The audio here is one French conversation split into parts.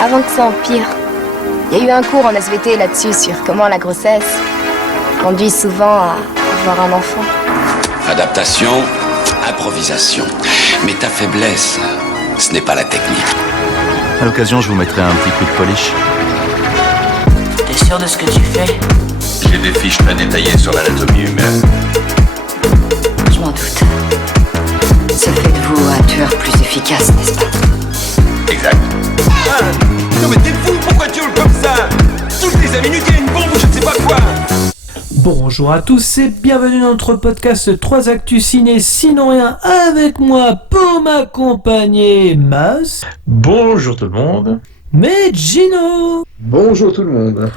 Avant que ça empire, il y a eu un cours en SVT là-dessus sur comment la grossesse conduit souvent à avoir un enfant. Adaptation, improvisation. Mais ta faiblesse, ce n'est pas la technique. À l'occasion, je vous mettrai un petit coup de polish. T'es sûr de ce que tu fais? J'ai des fiches très détaillées sur l'anatomie humaine. Je m'en doute. Ça fait de vous un tueur plus efficace, n'est-ce pas? Exact. Ah, non mais t'es fou, pourquoi tu hurles comme ça? Toutes les 5 minutes il y a une bombe ou je ne sais pas quoi. Bonjour à tous et bienvenue dans notre podcast 3 Actus Ciné Sinon Rien avec moi pour m'accompagner Mas. Bonjour tout le monde. Mais Gino. Bonjour tout le monde.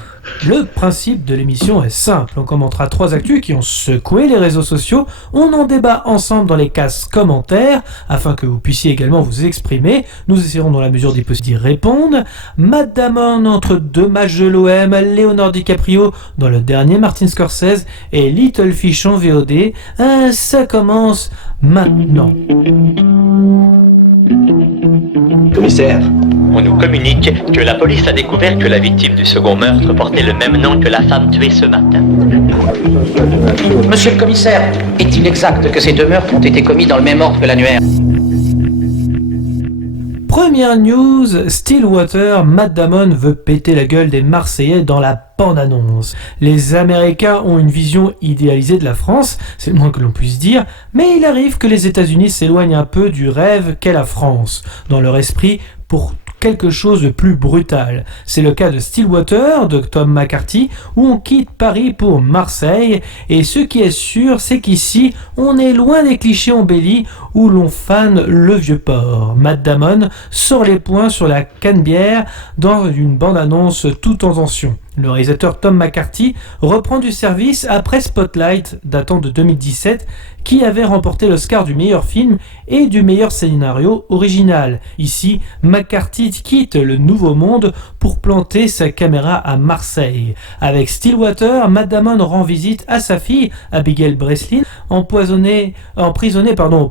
Le principe de l'émission est simple, on commentera 3 actus qui ont secoué les réseaux sociaux, on en débat ensemble dans les cases commentaires, afin que vous puissiez également vous exprimer, nous essaierons dans la mesure des possibles d'y répondre. Matt Damon entre 2 matchs de l'OM, Leonardo DiCaprio dans le dernier Martin Scorsese et Little Fish en VOD, ça commence maintenant. Commissaire, on nous communique que la police a découvert que la victime du second meurtre portait le même nom que la femme tuée ce matin. Monsieur le commissaire, est-il exact que ces 2 meurtres ont été commis dans le même ordre que l'annuaire? Première news, Stillwater, Matt Damon veut péter la gueule des Marseillais dans la bande-annonce. Les Américains ont une vision idéalisée de la France, c'est le moins que l'on puisse dire, mais il arrive que les États-Unis s'éloignent un peu du rêve qu'est la France, dans leur esprit pour quelque chose de plus brutal. C'est le cas de Stillwater, de Tom McCarthy, où on quitte Paris pour Marseille, et ce qui est sûr, c'est qu'ici, on est loin des clichés embellis où l'on fane le vieux port. Matt Damon sort les poings sur la cannebière dans une bande-annonce tout en tension. Le réalisateur Tom McCarthy reprend du service après Spotlight, datant de 2017, qui avait remporté l'Oscar du meilleur film et du meilleur scénario original. Ici, McCarthy quitte le Nouveau Monde pour planter sa caméra à Marseille. Avec Stillwater, Matt Damon rend visite à sa fille, Abigail Breslin, emprisonnée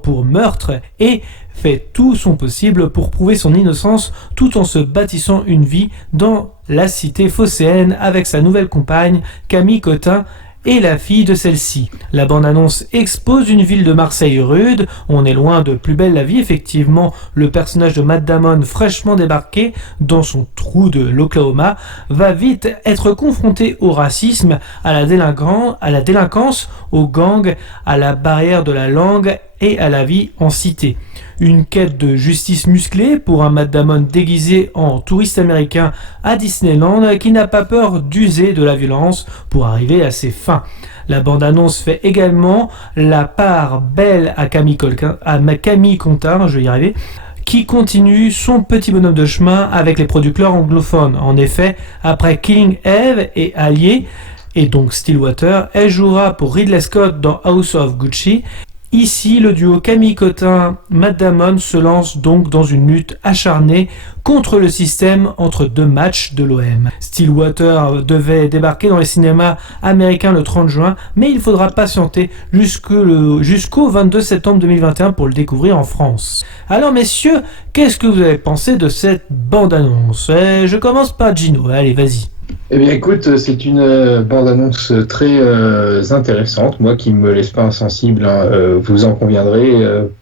pour meurtre et fait tout son possible pour prouver son innocence tout en se bâtissant une vie dans la cité phocéenne avec sa nouvelle compagne Camille Cotin et la fille de celle-ci. La bande-annonce expose une ville de Marseille rude, on est loin de Plus belle la vie, effectivement le personnage de Matt Damon fraîchement débarqué dans son trou de l'Oklahoma va vite être confronté au racisme, à la délinquance, aux gangs, à la barrière de la langue et à la vie en cité. Une quête de justice musclée pour un Matt Damon déguisé en touriste américain à Disneyland qui n'a pas peur d'user de la violence pour arriver à ses fins. La bande-annonce fait également la part belle à Camille Contin, je vais y arriver, qui continue son petit bonhomme de chemin avec les producteurs anglophones. En effet, après Killing Eve et Allier, et donc Stillwater, elle jouera pour Ridley Scott dans House of Gucci. Ici, le duo Camille Cotin-Matt Damon se lance donc dans une lutte acharnée contre le système entre 2 matchs de l'OM. Stillwater devait débarquer dans les cinémas américains le 30 juin, mais il faudra patienter jusqu'au 22 septembre 2021 pour le découvrir en France. Alors messieurs, qu'est-ce que vous avez pensé de cette bande-annonce ? Je commence par Gino, allez vas-y. Eh bien écoute, c'est une bande-annonce très intéressante, moi qui ne me laisse pas insensible, vous en conviendrez,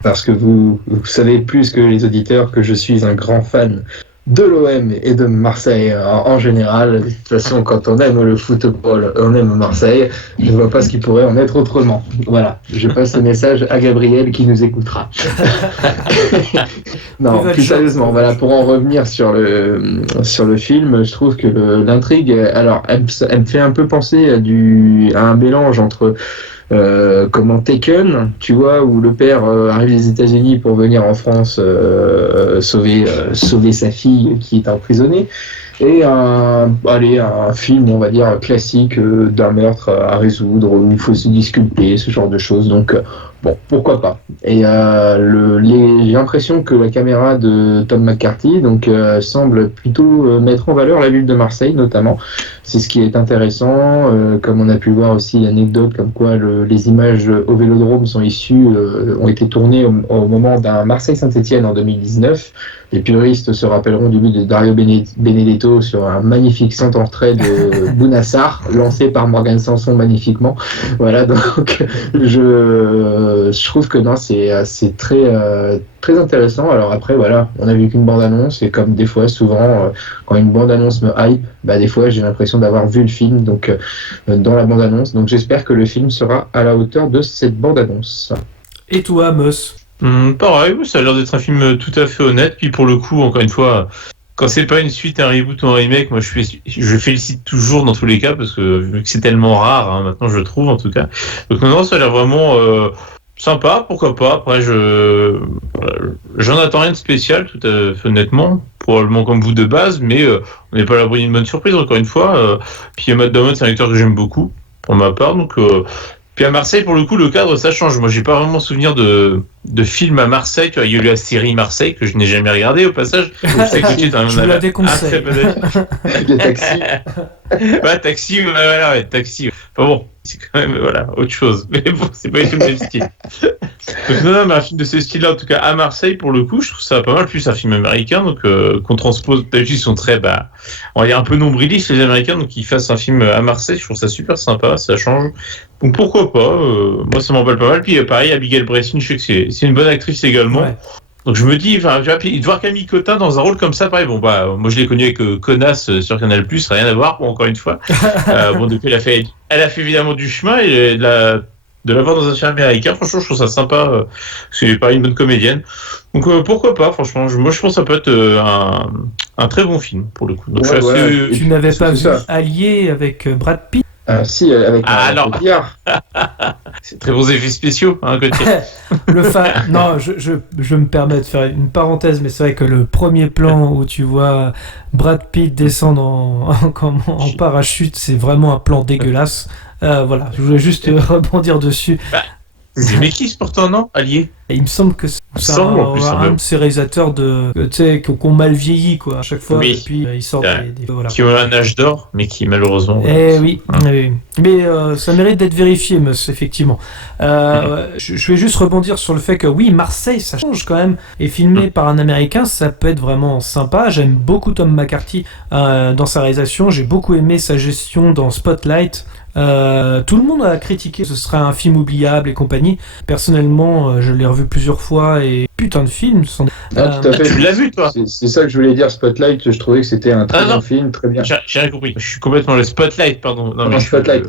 parce que vous savez plus que les auditeurs que je suis un grand fan de l'OM et de Marseille en général. De toute façon, quand on aime le football, on aime Marseille. Je ne vois pas ce qui pourrait en être autrement. Voilà, je passe le message à Gabriel qui nous écoutera. Non, plus sérieusement, voilà, pour en revenir sur le film, je trouve que l'intrigue, alors, elle me fait un peu penser à un mélange entre Taken, tu vois, où le père arrive des États-Unis pour venir en France sauver sa fille qui est emprisonnée, et un film, on va dire, classique d'un meurtre à résoudre où il faut se disculper, ce genre de choses. Donc Bon, pourquoi pas. Et j'ai l'impression que la caméra de Tom McCarthy semble plutôt mettre en valeur la ville de Marseille, notamment. C'est ce qui est intéressant. Comme on a pu voir aussi l'anecdote, comme quoi les images au Vélodrome ont été tournées au moment d'un Marseille-Saint-Etienne en 2019. Les puristes se rappelleront du but de Dario Benedetto sur un magnifique centre retrait de Bounassar, lancé par Morgan Sanson magnifiquement. Voilà, donc je trouve que non, c'est très intéressant. Alors après, voilà, on a vu qu'une bande-annonce, et comme des fois, souvent, quand une bande-annonce me hype, des fois j'ai l'impression d'avoir vu le film dans la bande-annonce. Donc j'espère que le film sera à la hauteur de cette bande-annonce. Et toi, Moss? Pareil, ça a l'air d'être un film tout à fait honnête. Puis pour le coup, encore une fois, quand c'est pas une suite, un reboot ou un remake, moi je félicite toujours dans tous les cas, parce que vu que c'est tellement rare, maintenant je trouve en tout cas. Donc non, ça a l'air vraiment sympa, pourquoi pas. Après, j'en attends rien de spécial, tout à fait honnêtement, probablement comme vous de base, mais on n'est pas à l'abri d'une bonne surprise encore une fois. Puis Matt Damon, c'est un acteur que j'aime beaucoup pour ma part, donc. Puis à Marseille, pour le coup, le cadre, ça change. Moi, j'ai pas vraiment souvenir de films à Marseille. Tu vois, il y a eu la série Marseille, que je n'ai jamais regardé, au passage. Je vous la déconseille. Des taxis. Taxi, voilà, taxi. Enfin bon, c'est quand même, autre chose. Mais bon, c'est pas du tout le même style. Donc non, mais un film de ce style-là, en tout cas, à Marseille, pour le coup, je trouve ça pas mal. Plus un film américain, donc qu'on transpose. D'habitude, ils sont très, on va dire un peu nombrilistes, les Américains, donc qu'ils fassent un film à Marseille, je trouve ça super sympa, ça change. Donc pourquoi pas, moi ça m'emballe pas mal. Puis pareil, Abigail Breslin, je sais que c'est une bonne actrice également. Ouais. Donc je me dis, de voir Camille Cotin dans un rôle comme ça, pareil, moi je l'ai connu avec Connasse sur Canal+, rien à voir, encore une fois. Depuis elle a fait évidemment du chemin, et de la voir dans un film américain, franchement je trouve ça sympa, c'est pas une bonne comédienne. Donc pourquoi pas, franchement, moi je pense que ça peut être un très bon film pour le coup. Donc, tu n'avais pas vu Allié avec Brad Pitt? Si, avec Pierre. C'est très bons effets spéciaux, côté. Non, je me permets de faire une parenthèse, mais c'est vrai que le premier plan où tu vois Brad Pitt descendre en parachute, c'est vraiment un plan dégueulasse. Voilà, je voulais juste rebondir dessus. C'est Zemeckis pourtant, non? Allié. Et il me semble que c'est un de ces réalisateurs qui ont mal vieilli, quoi, à chaque fois. Oui. Et puis ils sortent qui ont un âge d'or, mais qui malheureusement. Oui. Mais ça mérite d'être vérifié, effectivement. Je vais juste rebondir sur le fait que oui, Marseille, ça change quand même. Et filmé par un Américain, ça peut être vraiment sympa. J'aime beaucoup Tom McCarthy dans sa réalisation. J'ai beaucoup aimé sa gestion dans Spotlight. Tout le monde a critiqué ce serait un film oubliable et compagnie. Personnellement, je l'ai revu plusieurs fois et putain de film. Tout à fait. Tu l'as vu, toi? C'est ça que je voulais dire. Spotlight, je trouvais que c'était un très bon film, très bien. J'ai rien compris. Je suis complètement le Spotlight, pardon. Spotlight.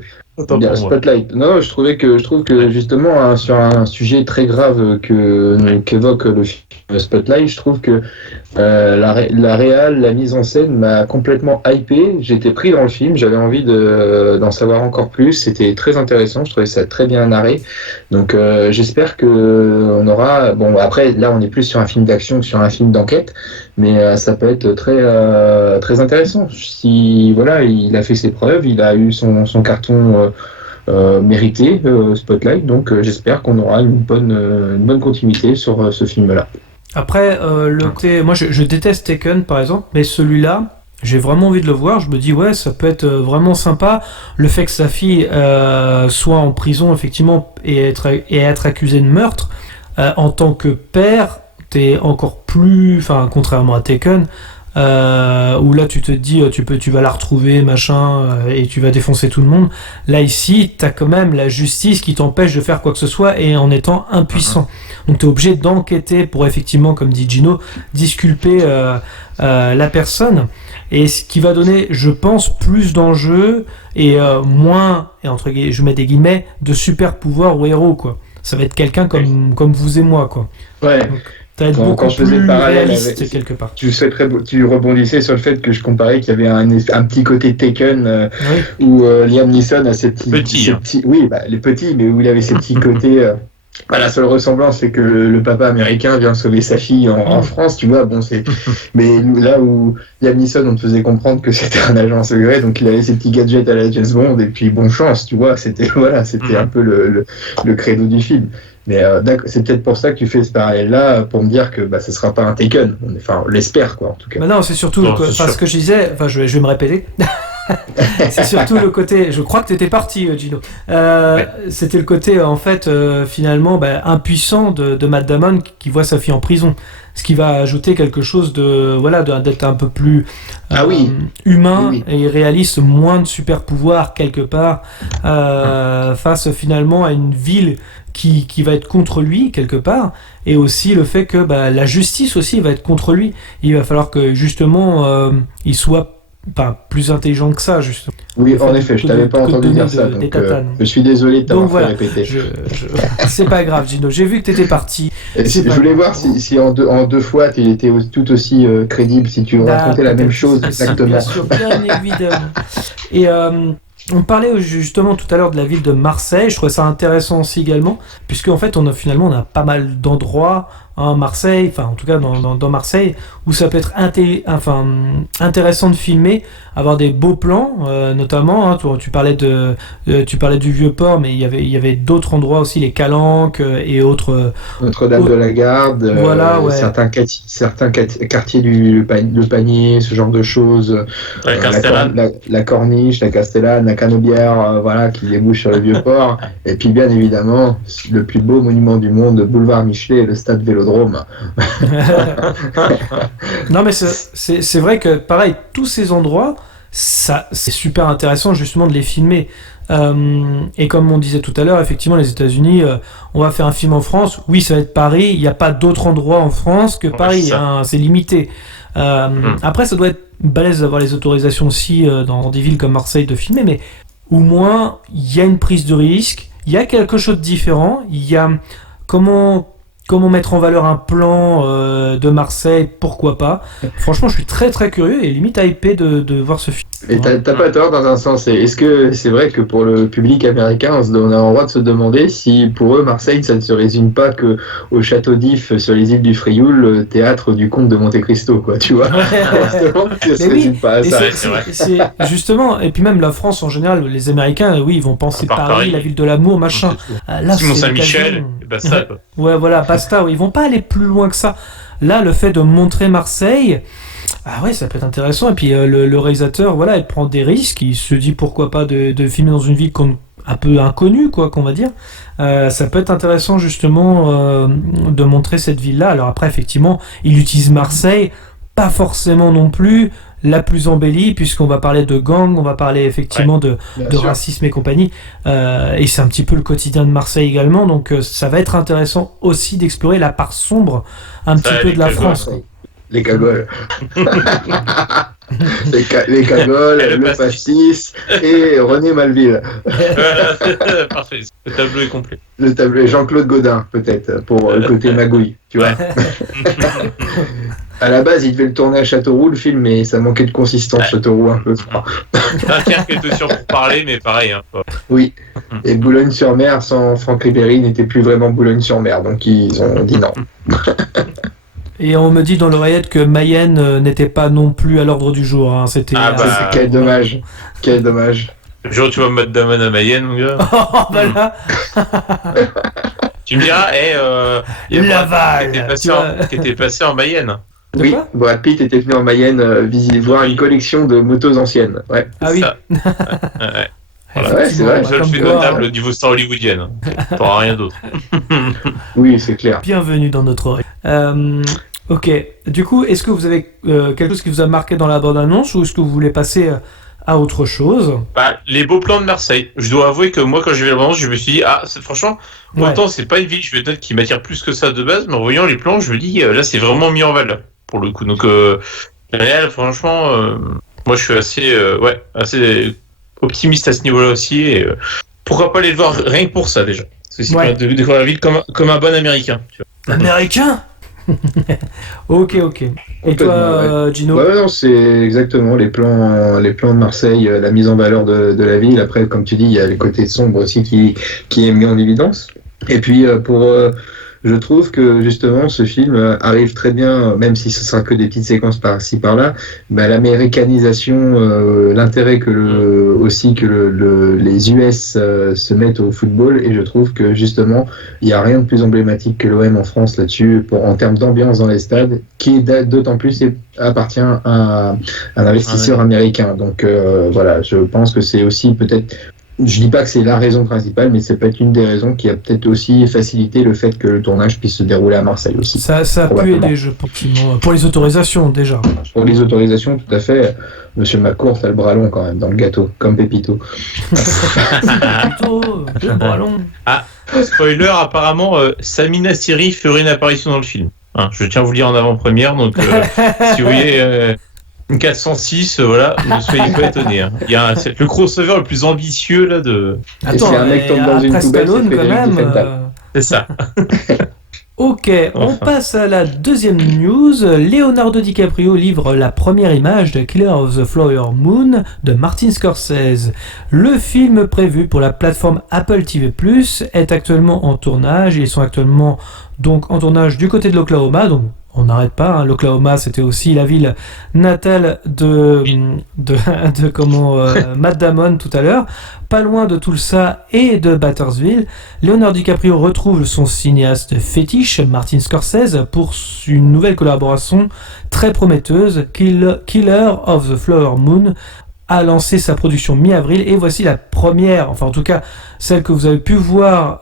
Spotlight. Non, je trouve que justement sur un sujet très grave qu'évoque le film Spotlight, je trouve que la réal, la mise en scène m'a complètement hypé. J'étais pris dans le film, j'avais envie d'en savoir encore plus. C'était très intéressant, je trouvais ça très bien narré. Donc j'espère que on aura. Bon, après là, on est plus sur un film d'action que sur un film d'enquête, mais ça peut être très intéressant. Si il a fait ses preuves, il a eu son carton mérité, Spotlight. Donc j'espère qu'on aura une bonne continuité sur ce film-là. Après, moi je déteste Taken par exemple, mais celui-là, j'ai vraiment envie de le voir. Je me dis ouais, ça peut être vraiment sympa. Le fait que sa fille soit en prison effectivement et être accusée de meurtre, en tant que père, t'es encore plus, contrairement à Taken, où là tu te dis tu vas la retrouver machin et tu vas défoncer tout le monde. Là ici t'as quand même la justice qui t'empêche de faire quoi que ce soit et en étant impuissant. Donc t'es obligé d'enquêter pour effectivement, comme dit Gino, disculper la personne, et ce qui va donner, je pense, plus d'enjeux et moins, et entre guillemets, je mets des guillemets, de super pouvoirs aux héros, quoi. Ça va être quelqu'un comme vous et moi, quoi. Ouais. Donc, ça va être beaucoup plus réaliste quelque part. Tu rebondissais sur le fait que je comparais qu'il y avait un petit côté Taken où Liam Neeson a ces petits, les petits, mais où il avait ces petits côtés. La seule ressemblance, c'est que le papa américain vient sauver sa fille en France, tu vois. Bon, mais là où Liam Neeson, on te faisait comprendre que c'était un agent secret, donc il avait ses petits gadgets à la James Bond, et puis bonne chance, tu vois. C'était un peu le credo du film. Mais c'est peut-être pour ça que tu fais ce parallèle-là, pour me dire que ce sera pas un Taken. Enfin, on l'espère, quoi, en tout cas. Bah non, c'est surtout Non, c'est ce que je disais, enfin je vais me répéter. C'est surtout le côté, je crois que tu étais parti, Gino. C'était le côté, en fait, finalement, impuissant de Matt Damon qui voit sa fille en prison. Ce qui va ajouter quelque chose d'être un peu plus humain et réaliste, moins de super pouvoirs quelque part, face finalement à une ville qui va être contre lui quelque part, et aussi le fait que la justice aussi va être contre lui. Il va falloir que justement il soit plus intelligent que ça, justement. Oui, en effet, je t'avais pas entendu dire ça, donc je suis désolé de t'avoir fait répéter. C'est pas grave, Gino, j'ai vu que t'étais parti. Je voulais voir si en deux fois tu étais tout aussi crédible, si tu racontais la même chose exactement. Bien sûr, bien évidemment. Et on parlait justement tout à l'heure de la ville de Marseille, je trouvais ça intéressant aussi également, puisque en fait on a pas mal d'endroits à Marseille, enfin en tout cas dans Marseille, où ça peut être intéressant de filmer, avoir des beaux plans, notamment, tu parlais du Vieux-Port, mais il y avait d'autres endroits aussi, les Calanques et autres. Notre-Dame de la Garde, certains quartiers du Panier, ce genre de choses. La Corniche, la Castellane, la Canebière, qui débouche sur le Vieux-Port. Et puis bien évidemment, le plus beau monument du monde, boulevard Michelet, le stade Vélodrome. Non mais c'est vrai que pareil, tous ces endroits, c'est super intéressant justement de les filmer. Et comme on disait tout à l'heure, effectivement les États-Unis, on va faire un film en France, oui ça va être Paris, il n'y a pas d'autres endroits en France que Paris, c'est limité. Après ça doit être balèze d'avoir les autorisations aussi dans des villes comme Marseille de filmer, mais au moins il y a une prise de risque, il y a quelque chose de différent, il y a comment mettre en valeur un plan de Marseille, pourquoi pas. Franchement, je suis très très curieux et limite hypé de voir ce film. Et t'as pas tort dans un sens. Est-ce que c'est vrai que pour le public américain, on a le droit de se demander si pour eux, Marseille, ça ne se résume pas que au château d'If sur les îles du Frioul, le théâtre du comte de Monte Cristo, quoi, tu vois. Ça se résume pas à ça. C'est justement, et puis même la France en général, les Américains, ils vont penser Paris, la ville de l'amour, machin. Là, Simon Saint-Michel, ça. Ouais, voilà, basta. Ils vont pas aller plus loin que ça. Là, le fait de montrer Marseille, ça peut être intéressant. Et puis le réalisateur, il prend des risques. Il se dit pourquoi pas de filmer dans une ville un peu inconnue, quoi, qu'on va dire. Ça peut être intéressant justement de montrer cette ville-là. Alors après, effectivement, il utilise Marseille, pas forcément non plus la plus embellie, puisqu'on va parler de gang, on va parler effectivement de racisme et compagnie, et c'est un petit peu le quotidien de Marseille également, donc ça va être intéressant aussi d'explorer la part sombre un petit peu de la France. Les cagoles. les cagoles, le pastis et René Malville. Parfait, le tableau est complet. Le tableau, Jean-Claude Godin, peut-être, pour le côté magouille, tu vois. À la base, il devait le tourner à Châteauroux, le film, mais ça manquait de consistance, Châteauroux, un peu. Dunkerque était sûr pour parler, mais pareil. Oui, et Boulogne-sur-Mer, sans Franck Ribéry, n'était plus vraiment Boulogne-sur-Mer, donc ils ont dit non. Et on me dit dans l'oreillette que Mayenne n'était pas non plus à l'ordre du jour. Hein. C'était. Quel dommage. Quel dommage. Le jour où tu vas mettre Damon à Mayenne, mon gars. Oh, voilà. Tu me diras, il y a Laval qui était passé en Mayenne. Oui, Brad Pitt était venu en Mayenne voir une collection de motos anciennes. Ouais. Ah oui. Voilà. C'est vrai. Je le fais notable au niveau star hollywoodienne. T'auras rien d'autre. Oui, c'est clair. Bienvenue dans notre oreille. Ok. Du coup, est-ce que vous avez quelque chose qui vous a marqué dans la bande-annonce ou est-ce que vous voulez passer à autre chose? Les beaux plans de Marseille. Je dois avouer que moi, quand j'ai vu la bande-annonce, je me suis dit, franchement, autant c'est pas une ville, je vais peut-être qui m'attire plus que ça de base, mais en voyant les plans, je me dis, là, c'est vraiment mis en valeur pour le coup. Donc, réel, franchement, moi, je suis assez optimiste à ce niveau-là aussi. Et, pourquoi pas aller le voir rien que pour ça déjà? Parce que c'est de découvrir la ville comme un bon Américain. Tu vois. Américain. Ok. Et toi, Gino? Non, c'est exactement les plans de Marseille, la mise en valeur de la ville. Après, comme tu dis, il y a le côté sombre aussi qui est mis en évidence. Et puis pour je trouve que justement ce film arrive très bien, même si ce sera que des petites séquences par-ci par-là, l'américanisation, l'intérêt que les US se mettent au football, et je trouve que justement il n'y a rien de plus emblématique que l'OM en France là-dessus, en termes d'ambiance dans les stades, qui d'autant plus appartient à un investisseur américain. Donc voilà, je pense que c'est aussi peut-être, je dis pas que c'est la raison principale, mais ça peut être une des raisons qui a peut-être aussi facilité le fait que le tournage puisse se dérouler à Marseille aussi. Ça a pu aider, je pense, pour les autorisations déjà. Pour les autorisations, tout à fait. Monsieur McCourt a le bras long quand même dans le gâteau, comme Pépito. Pépito, le bras long. Ah, spoiler, apparemment, Samina Seri ferait une apparition dans le film. Je tiens à vous le dire en avant-première, donc si vous voyez une 406, voilà, ne soyez pas étonnés. Il y a le crossover le plus ambitieux là de. Attends, si un mec tombe dans une poubelle, c'est Frédéric Diffenthal. C'est ça. Ok, on passe à la deuxième news. Leonardo DiCaprio livre la première image de Killer of the Flower Moon de Martin Scorsese. Le film prévu pour la plateforme Apple TV+ est actuellement en tournage. Ils sont actuellement donc en tournage du côté de l'Oklahoma, donc on n'arrête pas, l'Oklahoma c'était aussi la ville natale de Matt Damon tout à l'heure, pas loin de Tulsa et de Battersville. Leonardo DiCaprio retrouve son cinéaste fétiche Martin Scorsese pour une nouvelle collaboration très prometteuse. Killer of the Flower Moon a lancé sa production mi-avril, et voici la première, enfin en tout cas celle que vous avez pu voir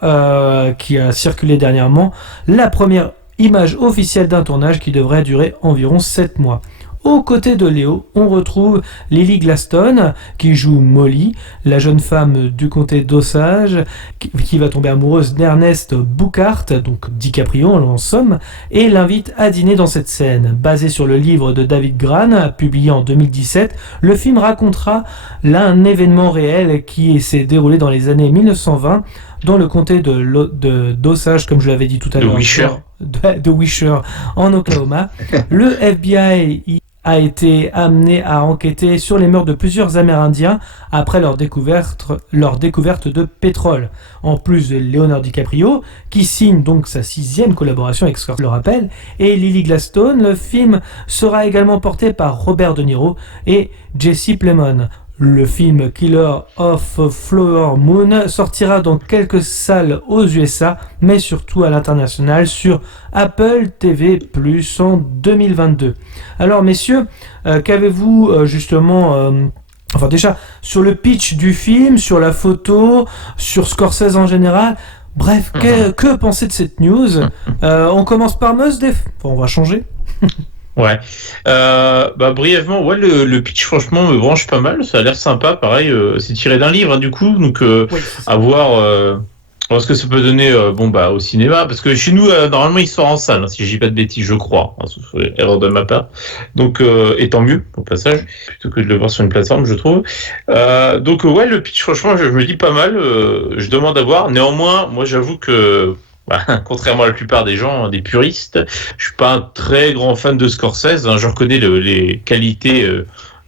qui a circulé dernièrement, la première image officielle d'un tournage qui devrait durer environ 7 mois. Aux côtés de Léo, on retrouve Lily Gladstone qui joue Molly, la jeune femme du comté d'Osage qui va tomber amoureuse d'Ernest Boucart, donc DiCaprio en somme, et l'invite à dîner dans cette scène. Basé sur le livre de David Gran, publié en 2017, le film racontera là un événement réel qui s'est déroulé dans les années 1920 dans le comté d'Osage, comme je l'avais dit tout à l'heure. De Wisher en Oklahoma. Le FBI a été amené à enquêter sur les meurtres de plusieurs Amérindiens après leur découverte de pétrole. En plus de Leonardo DiCaprio, qui signe donc sa 6e collaboration avec Scorsese, je le rappelle, et Lily Gladstone, le film sera également porté par Robert De Niro et Jesse Plemons. Le film Killer of Flower Moon sortira dans quelques salles aux USA, mais surtout à l'international sur Apple TV+ en 2022. Alors messieurs, qu'avez-vous justement... Enfin déjà, sur le pitch du film, sur la photo, sur Scorsese en général... Bref, que penser de cette news? On commence par Mos Def. Enfin, on va changer. Ouais. Brièvement, ouais, le pitch franchement me branche pas mal. Ça a l'air sympa. Pareil, c'est tiré d'un livre, du coup, donc à voir ce que ça peut donner au cinéma, parce que chez nous normalement il sort en salle, si je dis pas de bêtises, je crois, sauf erreur de ma part. Donc et tant mieux au passage, plutôt que de le voir sur une plateforme, je trouve. Donc le pitch franchement, je me dis pas mal. Je demande à voir. Néanmoins, moi j'avoue que contrairement à la plupart des gens, des puristes, je suis pas un très grand fan de Scorsese. Je reconnais les qualités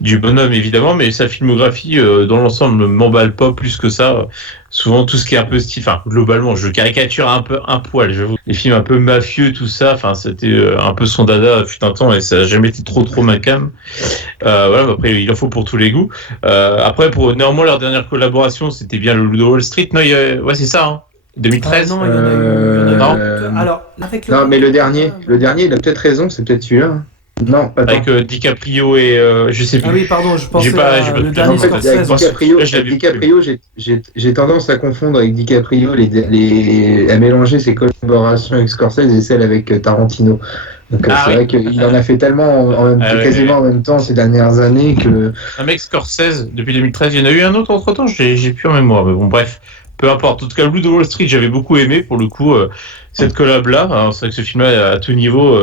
du bonhomme évidemment, mais sa filmographie dans l'ensemble ne m'emballe pas plus que ça. Souvent tout ce qui est un peu style, globalement, je caricature un poil. J'avoue, les films un peu mafieux, tout ça, c'était un peu son dada fut un temps, et ça n'a jamais été trop ma cam. Après il en faut pour tous les goûts. Après pour néanmoins leur dernière collaboration, c'était bien le Loup de Wall Street. Non, c'est ça. 2013. Non, il y en a eu. Alors, non, mais le dernier, il a peut-être raison, c'est peut-être celui-là. Non, pas avec DiCaprio et je sais plus. Ah oui, pardon, je pensais le dernier Scorsese. DiCaprio, j'ai tendance à confondre avec DiCaprio à mélanger ses collaborations avec Scorsese et celles avec Tarantino. Donc c'est vrai qu'il en a fait tellement quasiment en même temps ces dernières années que... Un mec Scorsese, depuis 2013, il y en a eu un autre entre-temps, j'ai plus en mémoire, mais bon, bref. Peu importe. En tout cas, le Loup de Wall Street, j'avais beaucoup aimé pour le coup cette collab-là. C'est vrai que ce film-là, à tout niveau,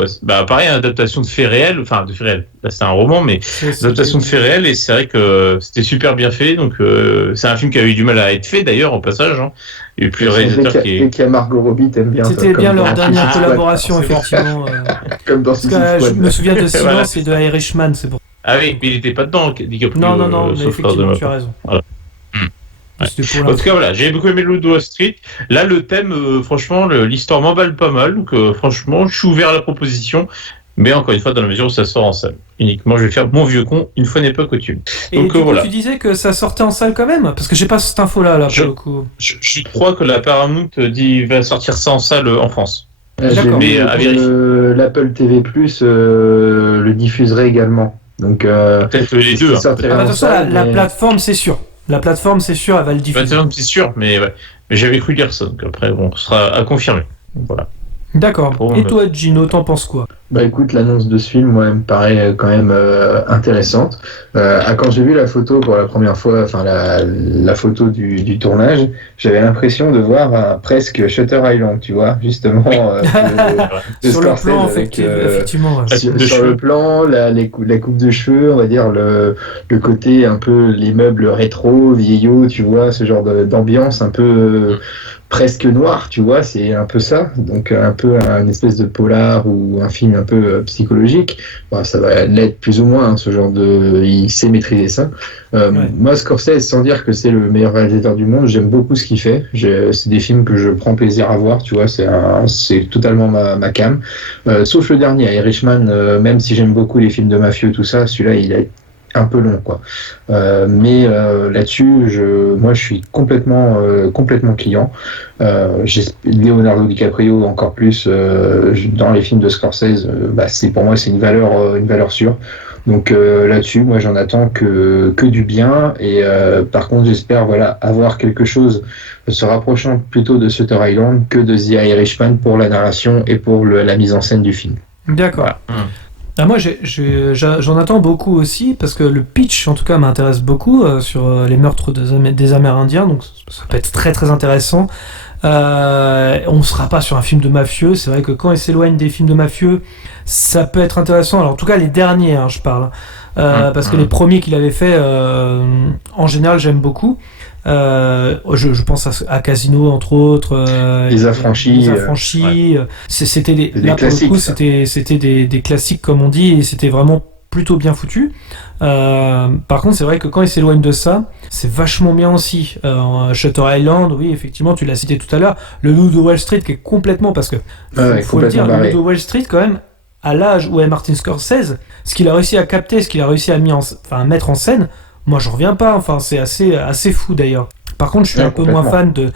pareil, adaptation de faits réels. Enfin, de faits réels. Là, c'est un roman, mais adaptation de faits réels. Et c'est vrai que c'était super bien fait. Donc, c'est un film qui a eu du mal à être fait, d'ailleurs, au passage. Il y a eu plus de réalisateurs qui... Dès qu'il y a Margot Robbie, t'aimes bien. C'était bien leur dernière collaboration, effectivement. Comme dans Suicide Squad. Je me souviens de Silence et de Irishman, c'est pour... Ah oui, mais il n'était pas dedans, DiCaprio. Non, mais effectivement, tu as raison. Voilà. C'était pour En tout cas, voilà, j'ai beaucoup aimé le Loup de Wall Street. Là, le thème, franchement, l'histoire m'emballe pas mal. Donc, franchement, je suis ouvert à la proposition. Mais encore une fois, dans la mesure où ça sort en salle. Uniquement, je vais faire mon vieux con, une fois n'est pas coutume. Et Donc, du coup, voilà. tu disais que ça sortait en salle quand même? Parce que j'ai pas cette info-là, pour le coup. Je crois que la Paramount va sortir ça en salle en France. D'accord. Mais à vérifier. L'Apple TV+, le diffuserait également. Donc, Peut-être les deux. ça sortirait en Attention, salle, la mais- plateforme, c'est sûr. La plateforme, c'est sûr, elle va le diffuser. C'est sûr, mais ouais. Mais j'avais cru lire ça. Donc après, bon, ce sera à confirmer. Donc, voilà. D'accord. Bon, Et bah. toi, Gino, t'en penses quoi? Bah écoute, l'annonce de ce film, moi, elle me paraît quand même intéressante. Quand j'ai vu la photo pour la première fois, enfin la photo du tournage, j'avais l'impression de voir presque Shutter Island, tu vois, justement. de Sur le Scorsese plan, avec, effectivement. Ouais. sur le plan, la coupe de cheveux, on va dire le côté un peu les meubles rétro, vieillots, tu vois, ce genre d'ambiance un peu presque noir, tu vois, c'est un peu ça. Donc un peu une espèce de polar ou un film un peu psychologique. Bon, ça va l'être plus ou moins, hein, ce genre de... Il sait maîtriser ça. Moi, Scorsese, sans dire que c'est le meilleur réalisateur du monde, j'aime beaucoup ce qu'il fait. C'est des films que je prends plaisir à voir, tu vois, c'est totalement ma came. Sauf le dernier, Irishman, même si j'aime beaucoup les films de mafieux, tout ça, celui-là, il est un peu long, quoi. Mais là-dessus, moi, je suis complètement client. Leonardo DiCaprio, encore plus, dans les films de Scorsese, pour moi, c'est une valeur sûre. Donc là-dessus, moi, j'en attends que du bien. Et par contre, j'espère avoir quelque chose se rapprochant plutôt de Shutter Island que de The Irishman pour la narration et pour la mise en scène du film. D'accord. Ah, moi, j'en attends beaucoup aussi, parce que le pitch, en tout cas, m'intéresse beaucoup sur les meurtres des Amérindiens, donc ça peut être très très intéressant. On ne sera pas sur un film de mafieux, c'est vrai que quand il s'éloigne des films de mafieux, ça peut être intéressant. Alors, en tout cas, les derniers, hein, je parle. Parce que les premiers qu'il avait fait, en général, j'aime beaucoup. Je pense à Casino, entre autres. Les Affranchis. C'était là pour le coup, c'était des classiques, comme on dit, et c'était vraiment plutôt bien foutu. Par contre, c'est vrai que quand il s'éloigne de ça, c'est vachement bien aussi. Shutter Island, oui, effectivement, tu l'as cité tout à l'heure. Le Loup de Wall Street, qui est complètement, parce que faut le dire, le Loup de Wall Street, quand même, à l'âge où est Martin Scorsese, ce qu'il a réussi à capter, ce qu'il a réussi à mettre en scène, moi, j'en reviens pas. Enfin, c'est assez fou d'ailleurs. Par contre, je suis un peu moins fan de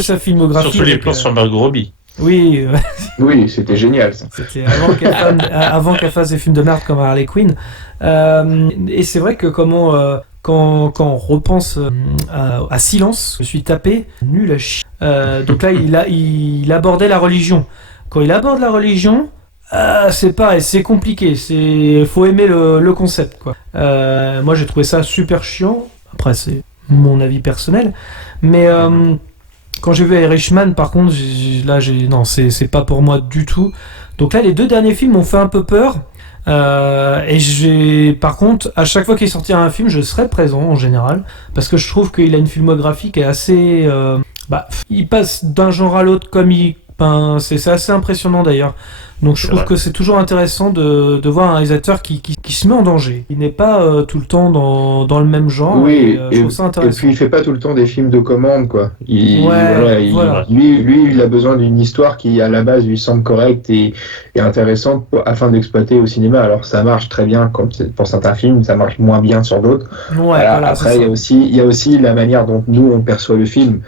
sa filmographie. Surtout les plans sur Margot Robbie. Oui. Oui, c'était génial ça. C'était avant qu'elle fasse des films de merde comme Harley Quinn. Et c'est vrai que quand on repense à Silence, je suis tapé nul à chier. Donc là, il abordait la religion. Quand il aborde la religion, c'est pareil, c'est compliqué. Faut aimer le concept, quoi. Moi, j'ai trouvé ça super chiant. Après, c'est mon avis personnel, mais quand j'ai vu Irishman, par contre, non, c'est pas pour moi du tout. Donc là, les deux derniers films m'ont fait un peu peur. Par contre, à chaque fois qu'il sortira un film, je serai présent en général, parce que je trouve qu'il a une filmographie qui est assez. Il passe d'un genre à l'autre comme c'est assez impressionnant d'ailleurs. Donc je trouve que c'est toujours intéressant de voir un réalisateur qui se met en danger. Il n'est pas tout le temps dans le même genre. Oui, je trouve ça intéressant. Et puis il fait pas tout le temps des films de commande, quoi. Voilà. Lui, il a besoin d'une histoire qui à la base lui semble correcte et intéressante afin d'exploiter au cinéma. Alors ça marche très bien comme pour certains films, ça marche moins bien sur d'autres. Après, il y a aussi la manière dont nous on perçoit le film.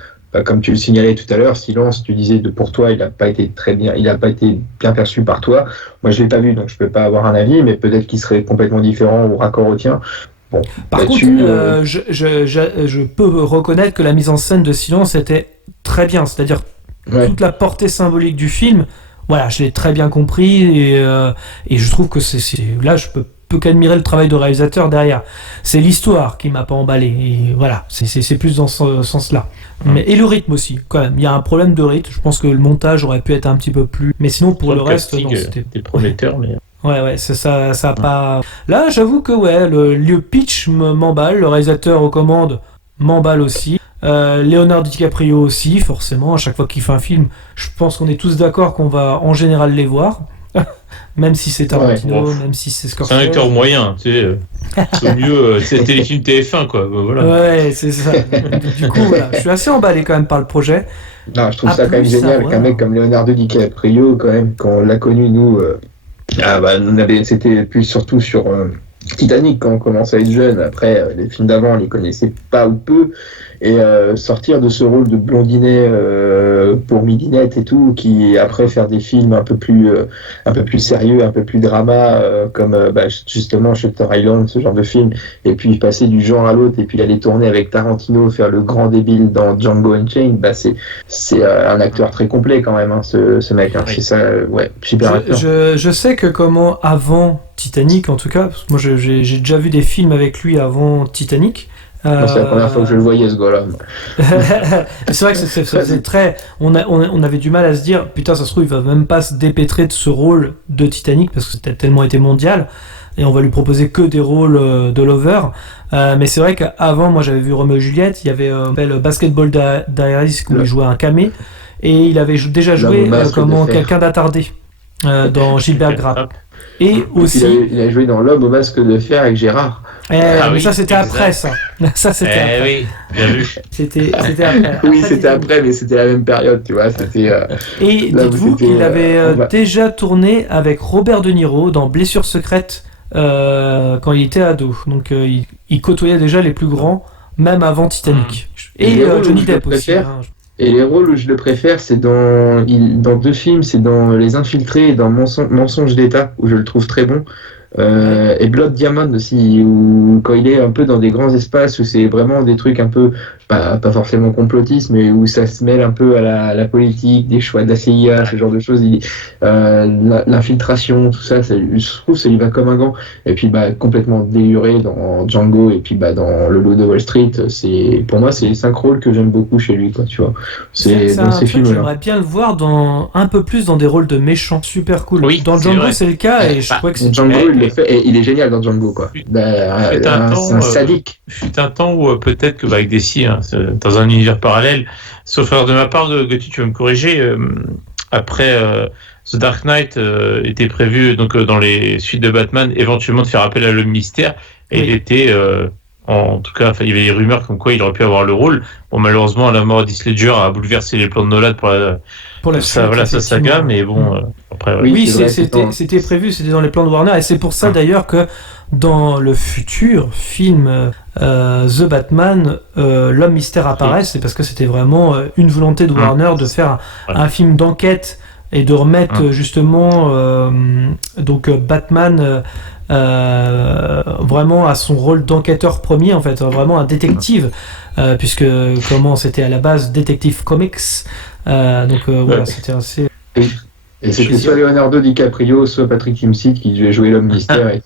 Comme tu le signalais tout à l'heure, Silence, tu disais pour toi, il n'a pas été bien perçu par toi. Moi, je l'ai pas vu, donc je peux pas avoir un avis, mais peut-être qu'il serait complètement différent ou raccord au tien. Bon, par contre, je peux reconnaître que la mise en scène de Silence était très bien, c'est-à-dire toute la portée symbolique du film. Voilà, je l'ai très bien compris et je trouve que là, je peux qu'admirer le travail de réalisateur derrière. C'est l'histoire qui m'a pas emballé et voilà, c'est plus dans ce sens-là. Et le rythme aussi, quand même. Il y a un problème de rythme. Je pense que le montage aurait pu être un petit peu plus. Mais sinon, pour le reste, non, c'était prometteur, mais. Ouais, c'est ça a pas. Là, j'avoue que le pitch m'emballe, le réalisateur aux commandes m'emballe aussi. Leonardo DiCaprio aussi, forcément. À chaque fois qu'il fait un film, je pense qu'on est tous d'accord qu'on va en général les voir. même si c'est Tarantino, même si c'est Scorsese. C'est un acteur moyen, tu sais. Au mieux, c'est téléfilm TF1, quoi. Voilà. Ouais, c'est ça. Du coup, voilà, je suis assez emballé quand même par le projet. Non, je trouve ça quand même génial qu'un mec comme Leonardo DiCaprio, quand même, quand on l'a connu, nous, c'était plus surtout sur Titanic quand on commence à être jeune. Après, les films d'avant, on les connaissait pas ou peu. Et sortir de ce rôle de blondinet pour Midinette et tout, qui après faire des films un peu plus sérieux, un peu plus drama, comme justement Shutter Island, ce genre de film, et puis passer du genre à l'autre, et puis aller tourner avec Tarantino, faire le grand débile dans Django Unchained, c'est un acteur très complet quand même, hein, ce mec. Hein. Oui. C'est ça, super acteur. Je sais que avant Titanic, en tout cas, parce que moi j'ai déjà vu des films avec lui avant Titanic. C'est la première fois que je le voyais, ce gars-là. C'est vrai que c'est très... On avait du mal à se dire, putain, ça se trouve, il va même pas se dépêtrer de ce rôle de Titanic, parce que c'était tellement été mondial, et on va lui proposer que des rôles de lover. Mais c'est vrai qu'avant, moi, j'avais vu Roméo et Juliette, il y avait le Basketball Diaries, où il jouait un camé, et il avait déjà joué quelqu'un d'attardé dans Gilbert Grape. Et aussi... Il a joué dans L'homme au masque de fer avec Gérard. Mais ça c'était après ça. Ça c'était après. Oui, bien vu. C'était après. Oui, c'était après, mais c'était la même période, tu vois. Et dites-vous qu'il avait déjà tourné avec Robert De Niro dans Blessure secrète quand il était ado. Donc il côtoyait déjà les plus grands, même avant Titanic. Et Johnny Depp aussi. Et les rôles où je le préfère, c'est dans 2 films, c'est dans Les Infiltrés et dans Mensonge d'État, où je le trouve très bon. Et Blood Diamond aussi, où quand il est un peu dans des grands espaces où c'est vraiment des trucs un peu pas forcément complotistes, mais où ça se mêle un peu à la politique, des choix de la CIA, ce genre de choses, l'infiltration, tout ça, je trouve ça lui va comme un gant. Et puis complètement déluré dans Django, et puis dans Le Loup de Wall Street, pour moi c'est les 5 rôles que j'aime beaucoup chez lui, quoi, tu vois. C'est dans ces films. J'aimerais bien le voir un peu plus dans des rôles de méchants, super cool. Oui, dans Django c'est le cas, et je crois que c'est Django il le fait, et il est génial dans Django, quoi. C'est un sadique. Fut un temps où peut-être que avec DC, dans un univers parallèle, sauf erreur de ma part, Gauthier, tu vas me corriger, après The Dark Knight était prévu donc dans les suites de Batman éventuellement de faire appel à l'homme mystère, et il était en tout cas, il y avait des rumeurs comme quoi il aurait pu avoir le rôle. Bon, malheureusement, la mort d'Heath Ledger a bouleversé les plans de Nolan pour sa saga, mais bon, après... Oui, c'était prévu, c'était dans les plans de Warner, et c'est pour ça d'ailleurs que dans le futur film The Batman, l'homme mystère apparaît, c'est parce que c'était vraiment une volonté de Warner de faire un film d'enquête et de remettre justement Batman vraiment à son rôle d'enquêteur premier, en fait, vraiment un détective, puisque c'était à la base Detective Comics, voilà, c'était assez... Et c'était soit Leonardo DiCaprio, soit Patrick Timsit qui devait jouer l'homme mystère, et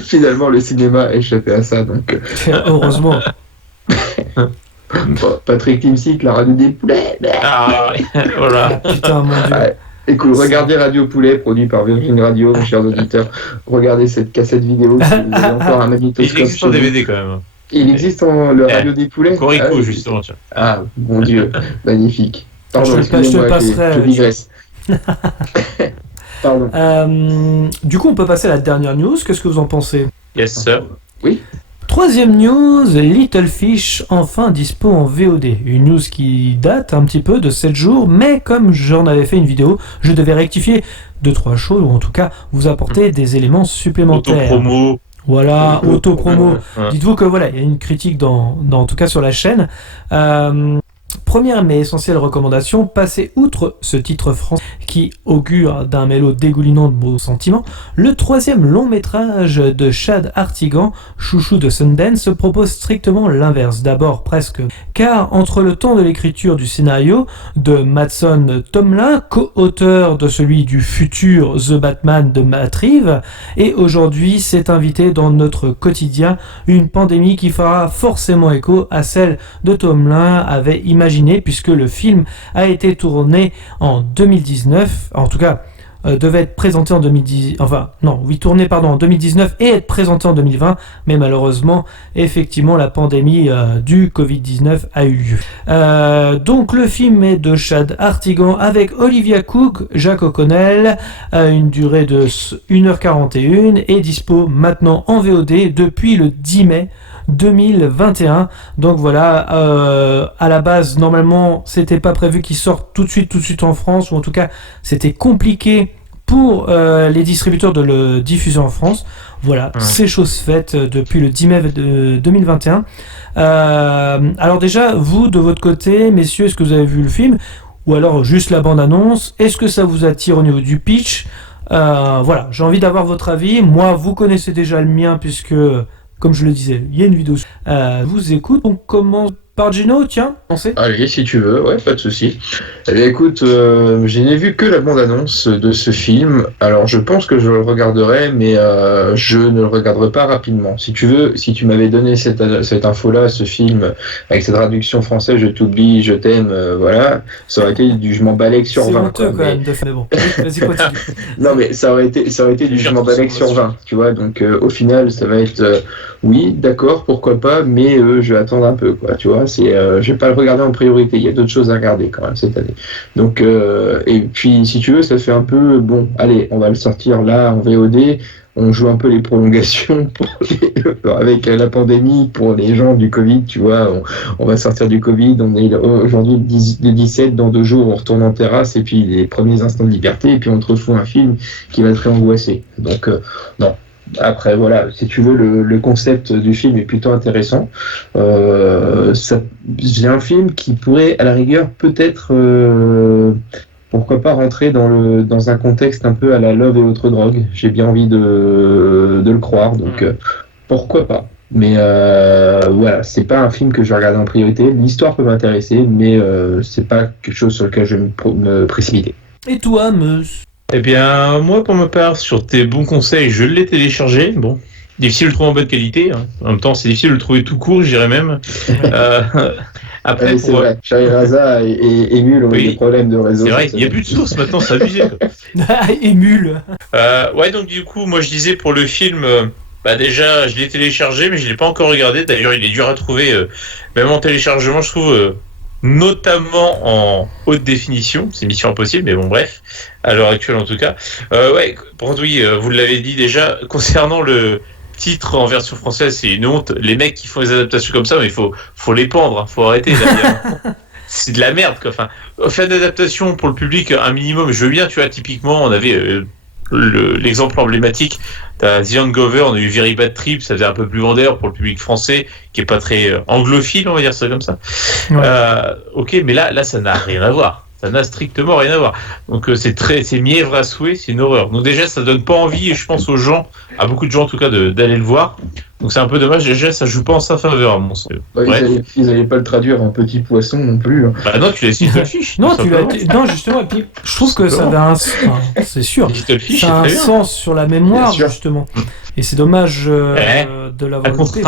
finalement le cinéma a échappé à ça, donc... Heureusement. Patrick Timsit, la radio des poulets. Voilà. Putain, mon Dieu. Ouais. Écoute, regardez Radio Poulet, produit par Virgin Radio, mes chers auditeurs. Regardez cette cassette vidéo, si vous avez encore un magnétoscope. Il existe en DVD quand même. Il existe le Radio des Poulets. Corico, justement, tiens. Ah, mon Dieu, magnifique. Pardon, je te passerai. Je digresse. Pardon. Du coup, on peut passer à la dernière news. Qu'est-ce que vous en pensez? Yes, sir. Oui. Troisième news, Little Fish, enfin dispo en VOD. Une news qui date un petit peu de 7 jours, mais comme j'en avais fait une vidéo, je devais rectifier 2-3 choses, ou en tout cas vous apporter des éléments supplémentaires. Auto-promo. Voilà, auto-promo. Dites-vous que voilà, il y a une critique en tout cas sur la chaîne. Première mais essentielle recommandation, passez outre ce titre français qui augure d'un mélo dégoulinant de beaux sentiments. Le troisième long métrage de Chad Artigan, chouchou de Sundance, propose strictement l'inverse. D'abord presque, car entre le temps de l'écriture du scénario de Mattson Tomlin, co-auteur de celui du futur The Batman de Matt Reeves, et aujourd'hui s'est invité dans notre quotidien une pandémie qui fera forcément écho à celle de Tomlin avait imaginé, puisque le film a été tourné en 2019, en tout cas devait être présenté en 2010, tourné en 2019 et être présenté en 2020, mais malheureusement, effectivement, la pandémie du Covid-19 a eu lieu. Donc le film est de Chad Hartigan avec Olivia Cook, Jacques O'Connell, une durée de 1h41 et dispo maintenant en VOD depuis le 10 mai 2021. Donc voilà, à la base, normalement, c'était pas prévu qu'il sorte tout de suite en France, ou en tout cas, c'était compliqué pour les distributeurs de le diffuser en France. Voilà, c'est chose faite depuis le 10 mai 2021. Alors déjà, vous, de votre côté, messieurs, est-ce que vous avez vu le film ? Ou alors juste la bande-annonce ? Est-ce que ça vous attire au niveau du pitch ? Voilà, j'ai envie d'avoir votre avis. Moi, vous connaissez déjà le mien, puisque... Comme je le disais, il y a une vidéo. Vous écoute, on commence par Gino, tiens, pensez. Allez, si tu veux, ouais, pas de souci. Eh bien, écoute, je n'ai vu que la bande-annonce de ce film. Alors, je pense que je le regarderai, mais je ne le regarderai pas rapidement. Si tu veux, si tu m'avais donné cette info-là, ce film, avec cette traduction française, je t'oublie, je t'aime, voilà, ça aurait été du je m'en balèque sur 20. C'est honteux quand même de faire, mais bon. Vas-y, continue. Non, mais ça aurait été du je m'en balèque sur 20, tu vois. Donc, au final, ça va être, oui, d'accord, pourquoi pas, mais je vais attendre un peu, quoi, tu vois. Je vais pas le regarder en priorité. Il y a d'autres choses à regarder quand même cette année. Donc et puis si tu veux, ça fait un peu bon. Allez, on va le sortir là en VOD. On joue un peu les prolongations avec la pandémie pour les gens du Covid. Tu vois, on va sortir du Covid. On est aujourd'hui le 17. Dans 2 jours, on retourne en terrasse et puis les premiers instants de liberté. Et puis on te refout un film qui va te réangoisser. Donc non. Après, voilà, si tu veux, le concept du film est plutôt intéressant. J'ai un film qui pourrait, à la rigueur, peut-être, pourquoi pas rentrer dans un contexte un peu à la Love et autres drogues. J'ai bien envie de le croire, donc pourquoi pas. Mais voilà, c'est pas un film que je vais regarder en priorité. L'histoire peut m'intéresser, mais c'est pas quelque chose sur lequel je vais me précipiter. Et toi, monsieur ? Eh bien, moi, pour ma part, sur tes bons conseils, je l'ai téléchargé. Bon, difficile de le trouver en bonne qualité. Hein. En même temps, c'est difficile de le trouver tout court, je dirais même. Après, c'est vrai. Shahrazad et Emule ont des problèmes de réseau. C'est vrai, il n'y a plus de source maintenant, c'est abusé. Emule. Ouais, donc du coup, moi, je disais pour le film... déjà, je l'ai téléchargé, mais je ne l'ai pas encore regardé. D'ailleurs, il est dur à trouver, même en téléchargement, je trouve... notamment en haute définition, c'est mission impossible, mais bon bref, à l'heure actuelle en tout cas. Brandoui, vous l'avez dit déjà, concernant le titre en version française, c'est une honte. Les mecs qui font des adaptations comme ça, mais il faut les pendre, faut arrêter. C'est de la merde quoi. Enfin, faire une adaptation pour le public un minimum, je veux bien, tu vois, typiquement on avait l'exemple emblématique, t'as The Hangover, on a eu Very Bad Trip, ça faisait un peu plus vendeur pour le public français qui est pas très anglophile, on va dire ça comme ça. Ouais. Ok, mais là ça n'a rien à voir. Ça n'a strictement rien à voir. Donc c'est mièvre à souhait, c'est une horreur. Donc déjà ça donne pas envie, je pense aux gens, à beaucoup de gens en tout cas, d'aller le voir. Donc c'est un peu dommage, déjà ça joue pas en sa faveur à mon sens. Ils allaient pas le traduire en petit poisson non plus. Bah non, tu l'as dit, fiche. Non, non, justement, et puis je trouve que ça a c'est sûr, ça a un sens sur la mémoire justement. Et c'est dommage de l'avoir loupé.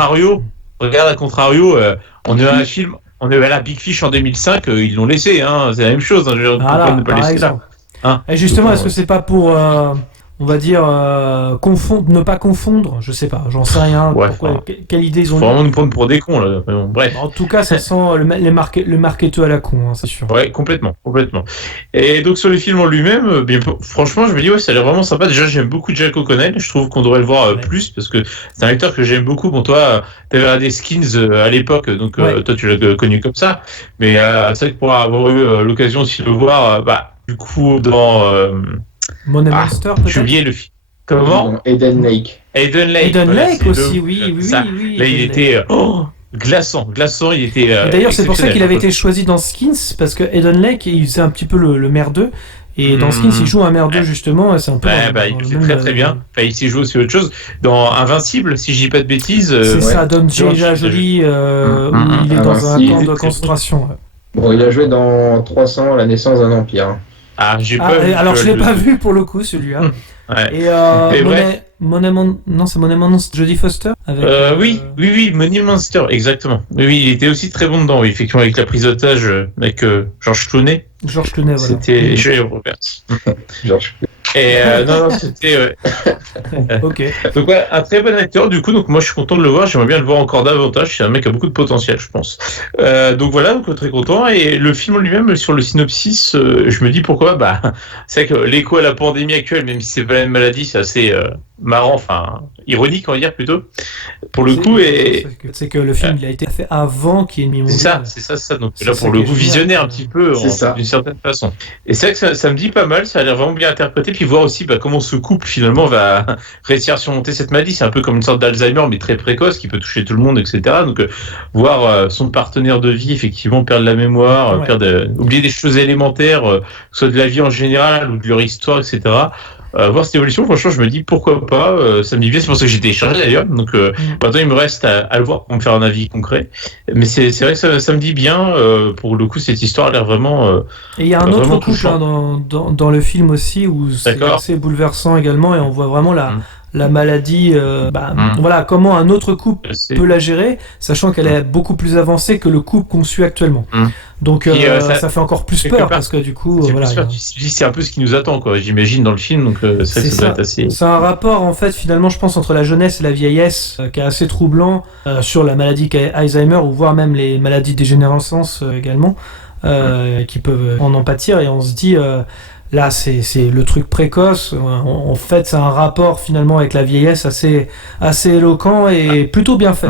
Regarde à contrario, on a un film. On est à la Big Fish en 2005, ils l'ont laissé, hein, c'est la même chose. Hein, voilà, ne pas laisser là. Hein, et justement, est-ce que c'est pas pour, on va dire, ne pas confondre, je sais pas, j'en sais rien. Ouais, quelle idée ils ont. Faut vraiment nous prendre pour des cons là. Bon, bref. En tout cas, ça sent le marketeur à la con, hein, c'est sûr. Ouais, complètement. Et donc sur le film en lui-même, franchement, je me dis ouais, ça a l'air vraiment sympa. Déjà, j'aime beaucoup Jacques O'Connell. Je trouve qu'on devrait le voir plus parce que c'est un acteur que j'aime beaucoup. Bon, toi, t'avais regardé Skins à l'époque, donc toi, tu l'as connu comme ça. Mais c'est vrai que pour avoir eu l'occasion aussi de le voir, du coup, dans Money Monster, peut-être. J'ai oublié le film. Comment Eden Lake. Eden Lake aussi, oui. Là, il était glaçant, il était... D'ailleurs, c'est pour ça qu'il avait été choisi dans Skins, parce que Eden Lake, il faisait un petit peu le merdeux, et dans Skins, il joue un merdeux, justement, c'est un peu... il fait très très bien. Enfin, il s'est joué aussi autre chose. Dans Invincible, si je dis pas de bêtises... c'est ça, Don Jolie, il est dans un camp de concentration. Bon, il a joué dans 300, la naissance d'un empire. Alors je l'ai pas vu pour le coup celui-là. Et c'est Money Monster, Jodie Foster avec, oui, Money Monster, exactement. Oui, il était aussi très bon dedans, effectivement, avec la prise d'otage avec George Clooney. Voilà. C'était Julia Roberts. George. Et non, c'était... Ok. Donc ouais, un très bon acteur du coup, donc moi je suis content de le voir, j'aimerais bien le voir encore davantage, c'est un mec qui a beaucoup de potentiel je pense. Donc voilà, donc très content, et le film en lui-même sur le synopsis, je me dis pourquoi, c'est vrai que l'écho à la pandémie actuelle, même si c'est pas la même maladie, c'est assez marrant, enfin ironique on va dire plutôt, pour le coup, et... C'est que le film il a été fait avant qu'il y ait une mondiale. C'est ça, donc là pour le coup visionner un petit peu d'une certaine façon. Et c'est vrai que ça me dit pas mal, ça a l'air vraiment bien interprété, puis voir aussi comment ce couple finalement va réussir à surmonter cette maladie. C'est un peu comme une sorte d'Alzheimer mais très précoce qui peut toucher tout le monde, etc. Donc voir son partenaire de vie effectivement perdre la mémoire, oublier des choses élémentaires, que ce soit de la vie en général ou de leur histoire, etc. Voir cette évolution, franchement, je me dis pourquoi pas, ça me dit bien, c'est pour ça que j'ai téléchargé d'ailleurs. Donc maintenant, il me reste à le voir pour me faire un avis concret. Mais c'est vrai que ça me dit bien, pour le coup, cette histoire a l'air vraiment. Et il y a un autre couple dans le film aussi où c'est assez bouleversant également, et on voit vraiment la maladie, voilà, comment un autre couple peut la gérer, sachant qu'elle est beaucoup plus avancée que le couple qu'on suit actuellement. Donc ça fait encore plus peur, parce que du coup, voilà. C'est un peu ce qui nous attend, quoi, j'imagine, dans le film, donc ça doit être assez... C'est un rapport, en fait, finalement, je pense, entre la jeunesse et la vieillesse, qui est assez troublant, sur la maladie qu'est Alzheimer, ou voire même les maladies dégénérescence également, qui peuvent en pâtir, et on se dit... Là, c'est le truc précoce. En fait, c'est un rapport finalement avec la vieillesse assez éloquent et plutôt bien fait.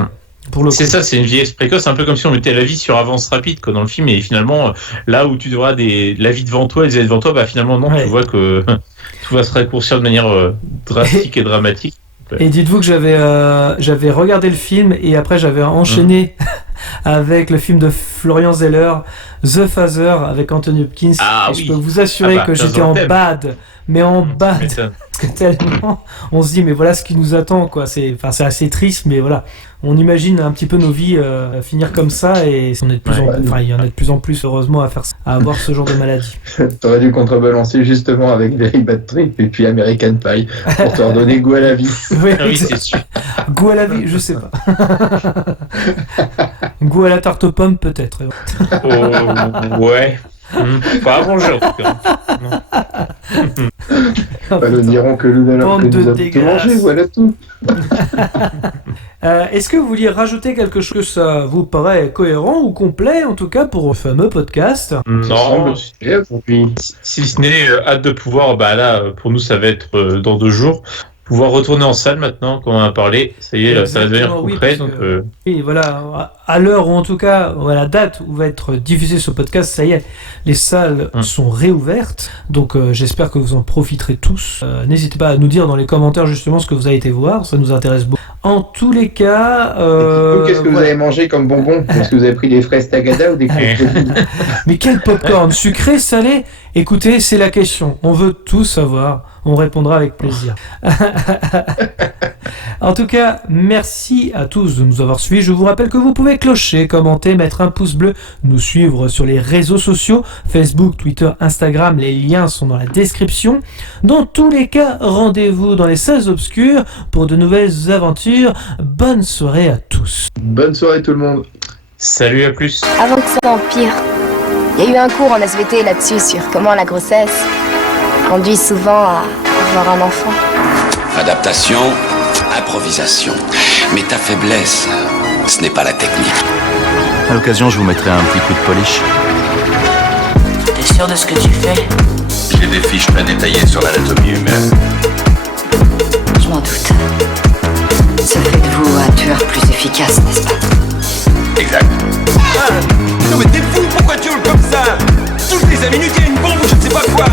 Pour le coup. C'est ça, c'est une vieillesse précoce, un peu comme si on mettait la vie sur avance rapide, quoi, dans le film. Et finalement, là où tu devras la vie devant toi, les années devant toi, finalement non, tu vois que tout va se raccourcir de manière drastique et dramatique. Et dites-vous que j'avais regardé le film et après j'avais enchaîné avec le film de Florian Zeller, The Father, avec Anthony Hopkins. Et je peux vous assurer que j'étais en bad, mais en bad. Parce que tellement, on se dit, mais voilà ce qui nous attend, quoi. C'est assez triste, mais voilà. On imagine un petit peu nos vies finir comme ça, et il y en a de plus en plus, heureusement, à avoir ce genre de maladie. T'aurais dû contrebalancer justement avec Very Bad Trip et puis American Pie pour te redonner goût à la vie. Oui, c'est sûr. Goût à la vie, je sais pas. Goût à la tarte aux pommes, peut-être. Ouais. Pas avant le jeu, en tout cas. Nous dirons que nous allons tout manger, voilà tout. Est-ce que vous vouliez rajouter quelque chose que ça vous paraît cohérent ou complet, en tout cas, pour le fameux podcast? Non, si ce n'est hâte de pouvoir, là, pour nous, ça va être dans 2 jours. Pouvoir retourner en salle maintenant, comme on a parlé, ça y est, ça va devenir concret. Oui, voilà, à l'heure ou en tout cas à la date où va être diffusé ce podcast, ça y est, les salles sont réouvertes, donc j'espère que vous en profiterez tous. N'hésitez pas à nous dire dans les commentaires justement ce que vous avez été voir, ça nous intéresse beaucoup. En tous les cas... qu'est-ce que vous avez mangé comme bonbon? Est-ce que vous avez pris des fraises Tagada ou des crocodiles? Mais quel popcorn, sucré, salé? Écoutez, c'est la question, on veut tout savoir. On répondra avec plaisir. En tout cas, merci à tous de nous avoir suivis. Je vous rappelle que vous pouvez clocher, commenter, mettre un pouce bleu, nous suivre sur les réseaux sociaux, Facebook, Twitter, Instagram, les liens sont dans la description. Dans tous les cas, rendez-vous dans les salles obscures pour de nouvelles aventures. Bonne soirée à tous. Bonne soirée tout le monde. Salut, à plus. Avant que ça empire, il y a eu un cours en SVT là-dessus sur comment la grossesse conduit souvent à avoir un enfant. Adaptation, improvisation. Mais ta faiblesse, ce n'est pas la technique. À l'occasion, je vous mettrai un petit coup de polish. T'es sûr de ce que tu fais? J'ai des fiches très détaillées sur l'anatomie humaine. Je m'en doute. Ça fait de vous un tueur plus efficace, n'est-ce pas? Exact. Non mais t'es fou, pourquoi tu hurles comme ça? Toutes les 5 minutes, il y a une bombe ou je ne sais pas quoi.